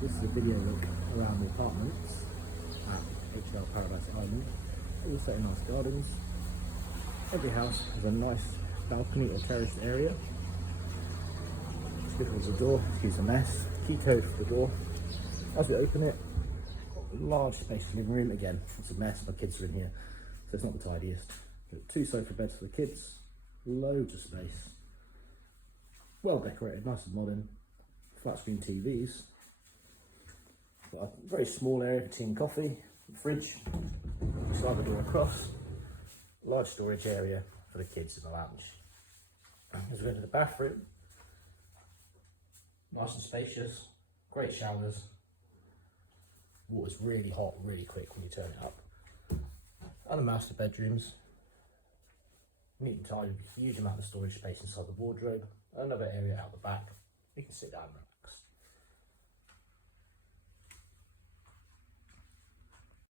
This is a video look around the apartments at HL Paradise Island. All set in nice gardens. Every house has a nice balcony or terraced area. This was the door, excuse the mess. Key code for the door. As we open it, large spacious living room. Again, it's a mess, my kids are in here, so it's not the tidiest. But 2 sofa beds for the kids, loads of space. Well decorated, nice and modern. Flat screen TVs. Got a very small area for tea and coffee. Fridge. Slide the door across. Large storage area for the kids in the lounge. As we go to the bathroom, nice and spacious. Great showers. Water's really hot, really quick when you turn it up. And the master bedrooms. Neat and tidy, huge amount of storage space inside the wardrobe. Another area out the back. You can sit down and relax.